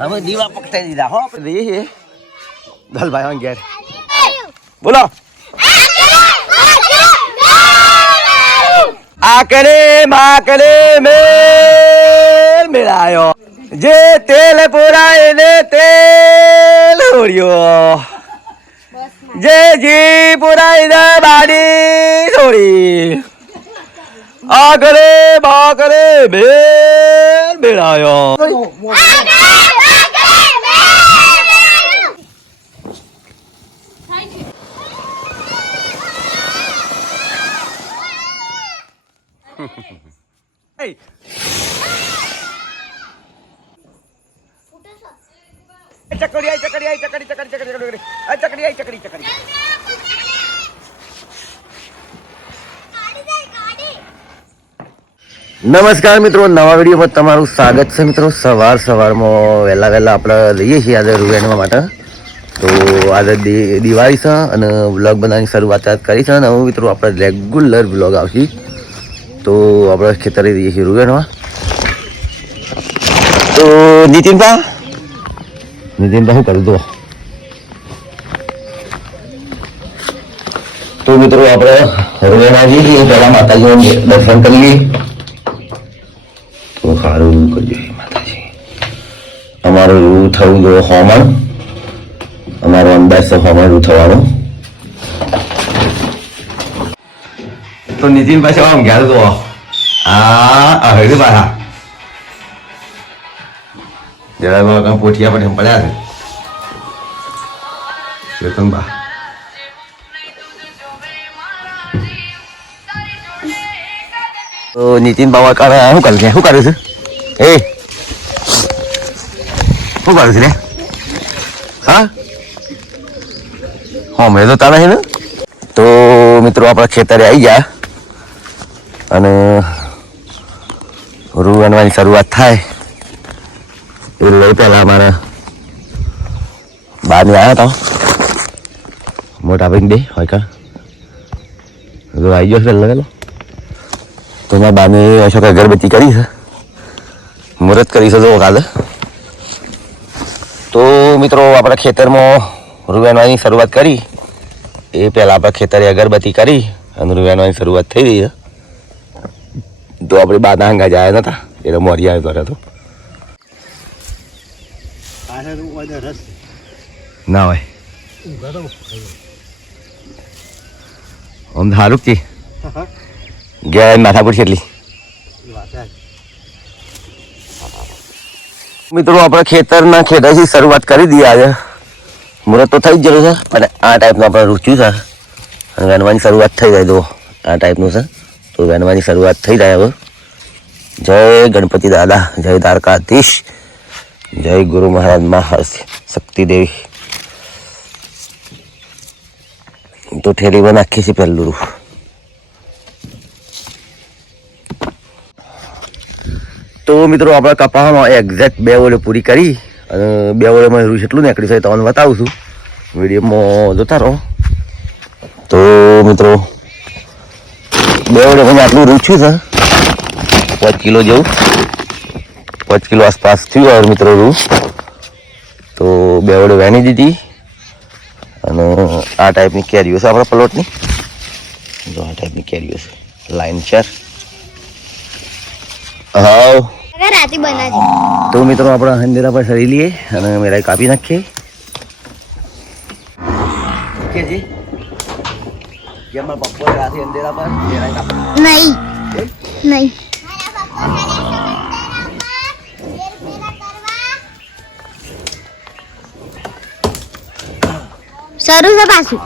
અમે દીવા પકતાઈ દીધા હો રે દલભાઈ ઘેર બોલો આ કરે મેળાયો જે તેલ પુરાય ને તેલ ઉડ્યો જે જી પુરાય ને બાડી થોડી આ કરે મેળાયો Hey. ચકડી નમસ્કાર મિત્રો, નવા વિડીયોમાં તમારું સ્વાગત છે મિત્રો. સવારમાં વહેલા આપણે જઈએ છીએ આજે રૂવેણવા માટે. તો આજે દિવાળી છે અને વ્લોગ બનાવવાની શરૂઆત કરી છે અને હવે મિત્રો આપણે રેગ્યુલર વ્લોગ આવશે. તો આપણે ખેતરે જઈએ છીએ રૂવેણવા. તો નીતિનભા શું કરું તો મિત્રો આપણે રૂવેણવા જઈએ છીએ. પહેલા માતાજીનું દર્શન કરીએ તો સારું કરજો માતાજી. અમારું રૂ થવું જો હોમણ, અમારો અંદાજ છે હોમણ રૂ થવાનો. તો નીતિન પાસે આમ ઘેર તો આ હળી પાછા જરા પોઠિયા પણ પડ્યા છે ચેતનબા. તો નીતિન બાબા કરે શું કરે છે? શું કરે છે? શું કરે છે ને? હા મેં તો તારા છે ને. તો મિત્રો આપણા ખેતરે આવી ગયા અને રૂ બનવાની શરૂઆત થાય એ લઈ પહેલા અમારા બહાર આવ્યા હતા મોટા ભાઈ બે હોય કા આવી ગયો છે પેલો. તો મેં બાની અશોક અગરબત્તી કરી છે, મુહૂર્ત કરી છે જો કાલે. તો મિત્રો આપણે ખેતરમાં રૂ બનવાની શરૂઆત કરી એ પહેલાં આપણે ખેતરે અગરબત્તી કરી અને રૂ બનવાની શરૂઆત થઈ રહી છે. તો આપણે બાના હંગા જાય નતા એટલે મોરી આવ્યો કર્યો હતો ના હોય આમ સારું જ ગયા માથાપુર છે એટલી. મિત્રો આપણે ખેતરના ખેતરથી શરૂઆત કરી દઈએ. આજે મુહૂર્ત તો થઈ જ ગયેલું છે પણ આ ટાઈપનું આપણે રૂચ્યું છે અને વેનવાની શરૂઆત થઈ જાય. તો આ ટાઈપનું છે તો વેનવાની શરૂઆત થઈ જાય હવે. જય ગણપતિ દાદા, જય દ્વારકાધીશ, જય ગુરુ મહારાજ શક્તિ દેવી. તો ઠેલીમાં નાખીએ છીએ પહેલું રૂ. તો મિત્રો આપણે કપાસમાં એક્ઝેક્ટ 2 ઓળે પૂરી કરી અને 2 ઓળેમાં રૂ જેટલું નીકળ્યું છે તમને બતાવું છું, વિડીયોમાં જોતા રહો. તો મિત્રો 2 ઓળે મને આટલું રૂચ્યું છે 5 કિલો જેવું, 5 કિલો આસપાસ થયું હોય મિત્રો રૂ. તો 2 ઓળે વેણી દીધી અને આ ટાઈપની કેરીઓ છે આપણા પ્લોટની. જો આ ટાઈપની કેરીઓ છે લાઈન 4. હા તો મિત્રો આપણે અંધેરા પર સરી લઈએ અને મેળાઈ કાપી નાખીએ. બપોરે રાતે અંધેરા પર નહીં સારું છે પાછું.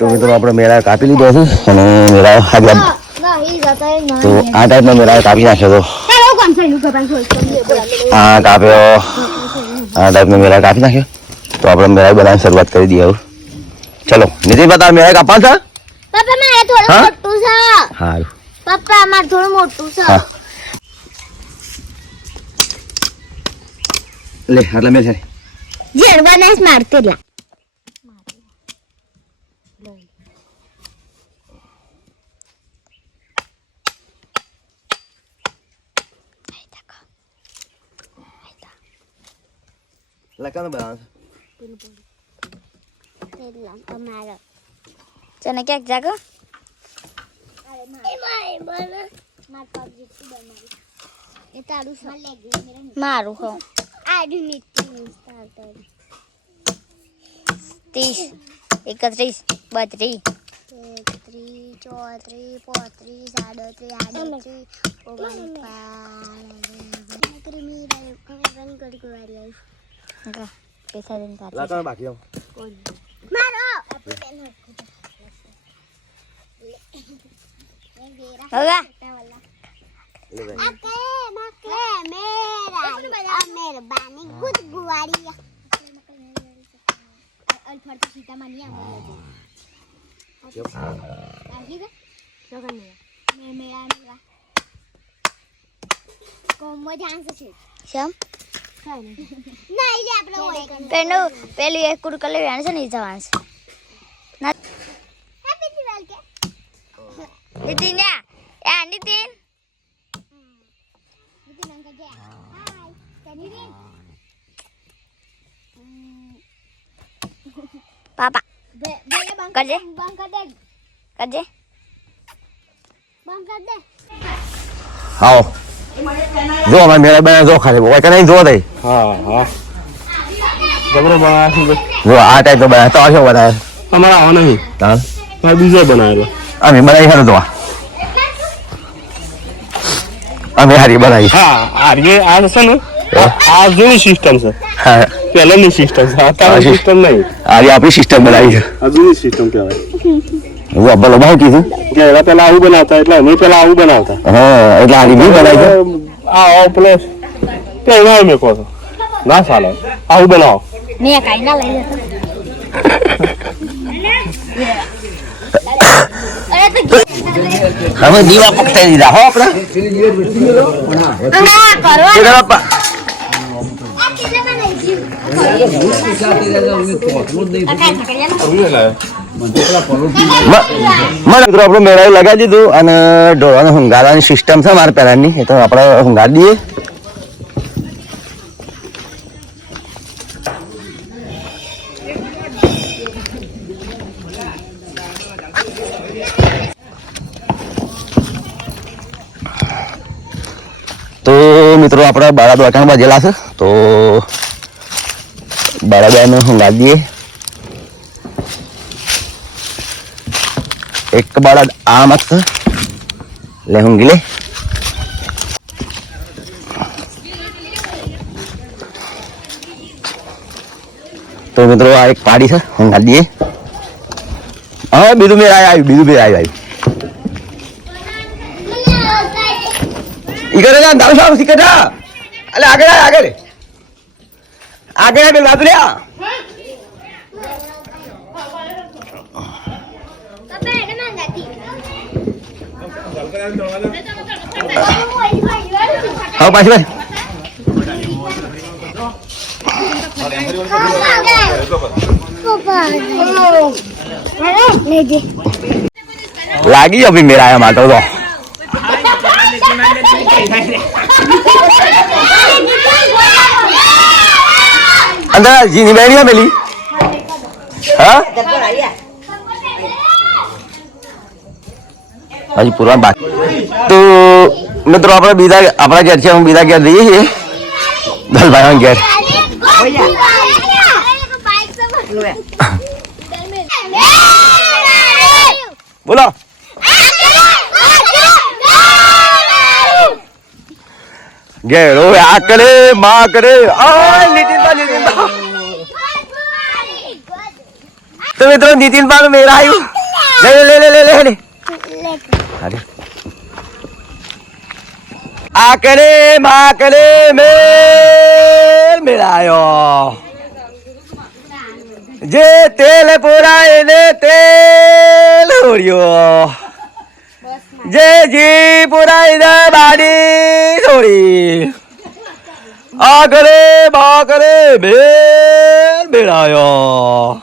તો મિત્રો આપણે મેળા કાપી લીધો છે અને મેળા આગળ તો આ ટાઈપનો મેળા કાપી નાખ્યો. તો આ કાપ્યો, આ ટાઈપનો મેળા કાપી નાખ્યો. તો આપણે મેળા બનાવવાની શરૂઆત કરી દઈએ. ચલો નીતિન બતા મેળા કાપા છે પપ્પા મારે થોડું હા? મોટું છે સારું પપ્પા મારે થોડું મોટું છે હા લે એટલે મેં છે જેણ બનાસ મારતી લા લકાનો બનાવ અમારો તને ક્યાંક જાગો એ તારું મારું હો આડું નીતિ 30 31 32 33 34 35 પૈસા દઈને તાર લકાનો બાકી આવ મારો હવે લે ભાઈ मेहरबानी खुद गुवारी अल्फर्ट सीता मानिया मेरा कोमो ध्यान से શ્યામ नहीं ले अपना પેલું એક કુડકલ લેવાનું છે ને ઈ જવાનું છે हैप्पी दिवाली के નીતિન નીતિન नितिन अंकल के हाय कैनी પાપા भैया बंद कर दे। बंद कर दे કરજે बंद कर दे આવો જો અમારે મેળા બના જો ખાલી હોય કે નહીં જો દઈ હા હા જબરો બનાવ્યો છે જો આ ટાઈપ તો બના તો શું બનાવે અમારા આવો નહીં હા મારે બીજો બનાવેલો અમે બનાવી છે તો અમે હારી બનાવી હા આ છે ને આ જૂની સિસ્ટમ છે હા પહેલાની સિસ્ટમ છે અત્યારની સિસ્ટમ નહીં હારી આપણી સિસ્ટમ બનાવી છે આ જૂની સિસ્ટમ કહેવાય હું અબ્બા બહુ કીધું કે એના પહેલા આવું બનાવતા એટલે અમે પહેલા આવું બનાવતા હા એટલે હારી બી બનાવી છે આ પ્લસ પહેલા મેં કહો છો ના ચાલે આવું બનાવો મેં કાઈ ના લઈ લેતો હવે દીવા પકડાઈ દીધા હો આપણે કેડા બાપા મને મિત્રો આપણે મેળાએ લગાવી દીધું અને ઢોળાને હુંગારાની સિસ્ટમ છે મારે પહેલાની એ તો આપણે હુંગારી દઈએ તો મિત્રો આપણે બાળા દ્વારકામાં બાજેલા છે તો બાળા બેન હુંગારી દઈએ એક બાળા આ મત છે લે હુંગી લે તો મિત્રો આ એક પાડી છે હુંગારી દઈએ હા બીજું મેળ આવ્યું બીજું મેળ આવ્યું इकडे जा दारू साहब तिकडे जा अरे आगे आगे बाजू ल्या पापा एने मान जाती आओ पास भाई लागी अभी मेरा आया माता तो अंदर जीनी बैठिया मिली हाँ हजी पूरा बाकी तो मित्रों अपना बीजा अपना घर से हम बीजा घर दिए है दल भाई घर बोलो गेरो आ करे माँ करे नितिन तो मित्रों नितिन बार मेरा आयु ले ले ले ले ले ले अरे आ करे माँ करे मेरा आयो જે તેલ પુરાય ને તેલ છોડ્યો જે જી પુરાય ને બાડી છોડી આગળ બાકરે બેલ બેડાયો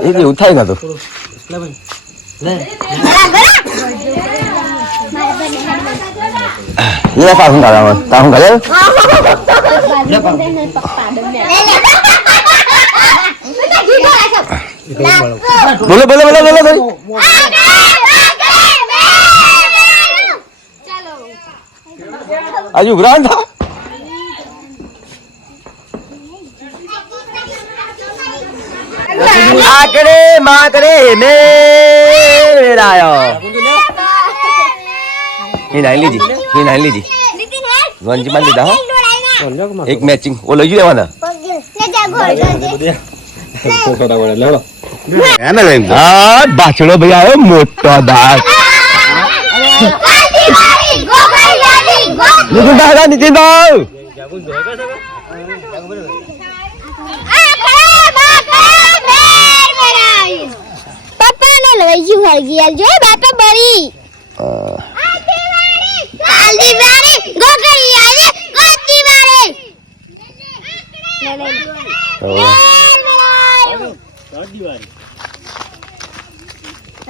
એ એવું થાય ના તો ये पाहून घाला मग पाहून घालेल बोलो बोलो बोलो बोलो भाई आज उघरान था आकड़े माकड़े मेरा आयो ये नहीं लीजिए गंजी मान लीधा हो एक मैचिंग वो लगी लेवाना हाँ बाचड़ो भैया आयो मोटा दास नितिन दाव પપ્પા ને લઈ ગયું હળગી આલજો બાપા બરી કાલી વારી ગોગરી આલે ગોતી વારી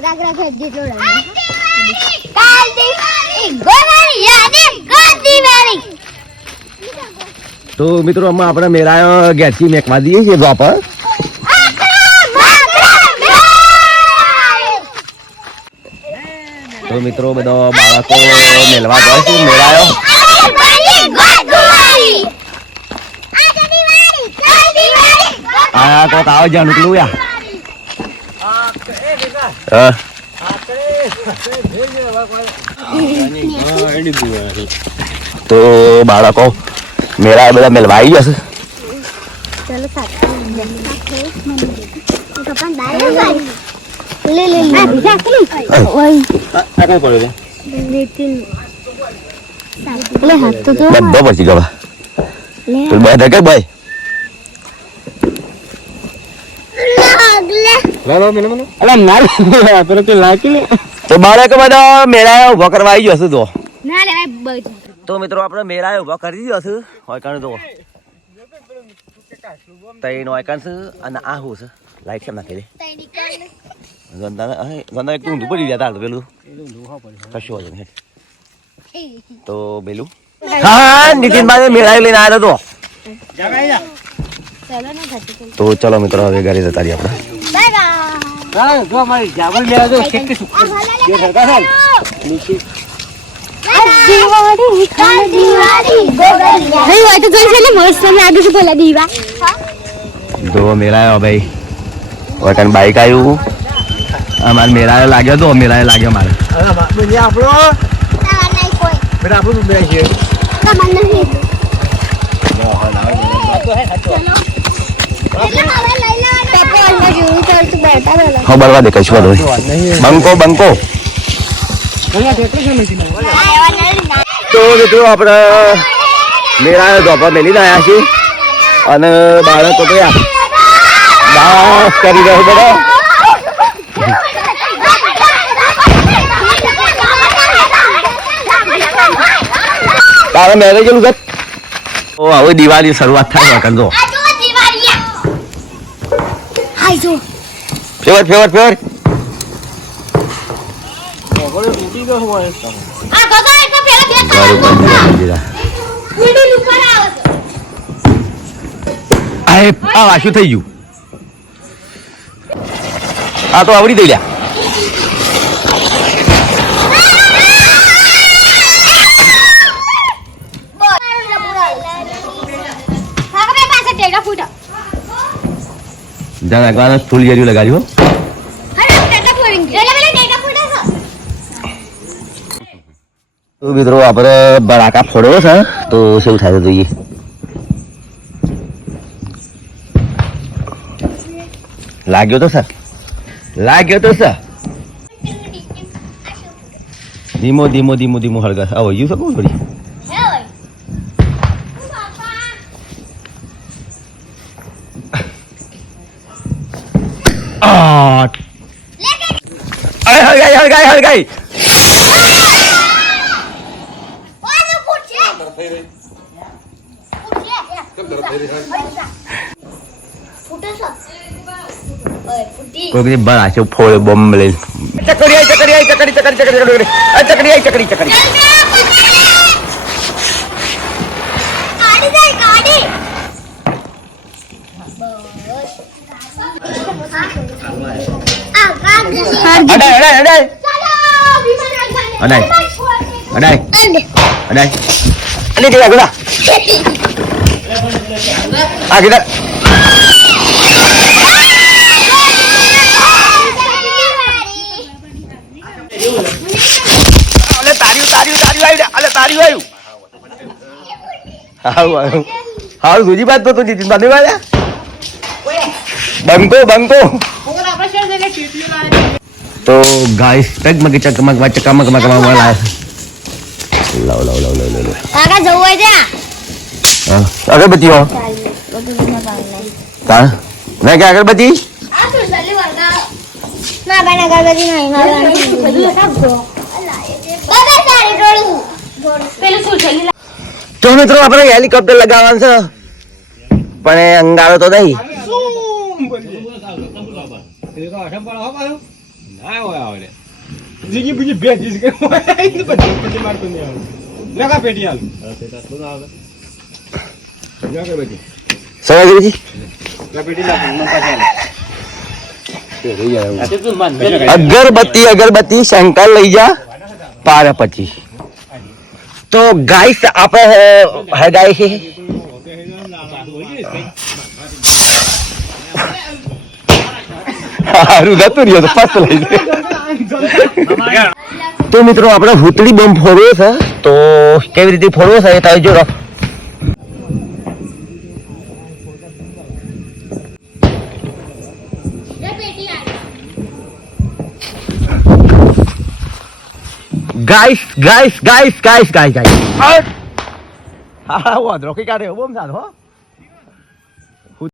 રાગ રાગ જેટલો કાલી ગોગરી આલે ગોતી વારી તો મિત્રો અમે આપણે મેળા ગેસી મેકવા દઈએ છીએ બાપા તો મિત્રો બધો બાળકો મેળવા જાય છે મેળાયો આ તો તાવ જાનું પેલું યા તો બાળકો મેળા બધા મેળવા આવી જશે ले ले ले ओए ले हाथ तो दो બધો પછી ગવા તું બધા કે ભાઈ અલા ના પેલો તો લાકી લે તો બાળકો બધા મેળા ઉભા કરવા આવી જશે તો ना ले बज તો મિત્રો આપણે મેળા ઉભા કરી દીધો છે હોય કાણે તો તઈ નો આઈકન છે અને આ હું છે લાઈટ કેમ નાખી દે ગંદા એક ઊંધું પડી ગયા તાર પેલું કશું વાંધો નહીં તો પેલું હા નીતિનભાઈ મેળાવી લઈને આવ્યો તો તો ચલો મિત્રો હવે ઘરે જતા રહીએ આપણે જો મારી જાગુલ લે જો કેટલી સુપર જે સરકા છે નીચે दीवारी गोगरिया नहीं वो तो जोई से ले मस्त लागे से बोला दीवा જો મેળાયો ભાઈ હોય કાને બાઈક આવ્યું અમારે મેળાયો લાગ્યો તો મેળાયો લાગ્યો મારે આપણો नहीं कोई બેટા આપણું બે છે कमन नहीं હા બરવા દે કશું વાંધો નહીં બંકો બંકો તો મિત્રો આપણે મેળાયો ધોપા મેલીને આવ્યા છીએ અને બાળકો તો ડાન્સ કરી રહ્યો બધો તારે મેરેજ ગયેલું ગત ઓ હવે દિવાળી શરૂઆત થાય કરજો ફેવર ફેવર ફેવર તૂટી ગયો હોય આ વાશું થઈ ગયું આ તો આવડી દઈ લ્યા જાના ગાના ફૂલ જેરી લગાડ્યો તો મિત્રો આપણે બરાકા ફોડવો છે તો શું થાય છે જોઈએ લાગ્યો તો સર ધીમો ધીમો ધીમો ધીમો હળગા આવો યુ શકું થોડી હળગાઈ કોઈ બળા છે ફોડે બોમ્બ લઈને ચકડી આઈ ચકડી હારું દૂજી બાત તો જીતી બાંધી વાળ્યા બંકો તો ગાઈસ ચકમક ચકમક લાય લાવ કાકા જવું હોય ત્યાં અગરબત્તી હો કા ના કે અગરબત્તી ના બેન અગરબત્તી નહીં તો મિત્રો આપણે હેલિકોપ્ટર લગાવવાનું છે પણ એ અંગારો તો નહીં અગરબત્તી શંકર લઈ જા પારે પછી તો ગાઈસ આપણે હગાઈ છે તો મિત્રો આપણે ભૂતળી બોમ્બ ફોડવો છે તો કેવી રીતે ફોડવો છે એ તમે જોડો ગાઈસ હા વાંધો કઈ કાઢે બોમ્બ સારો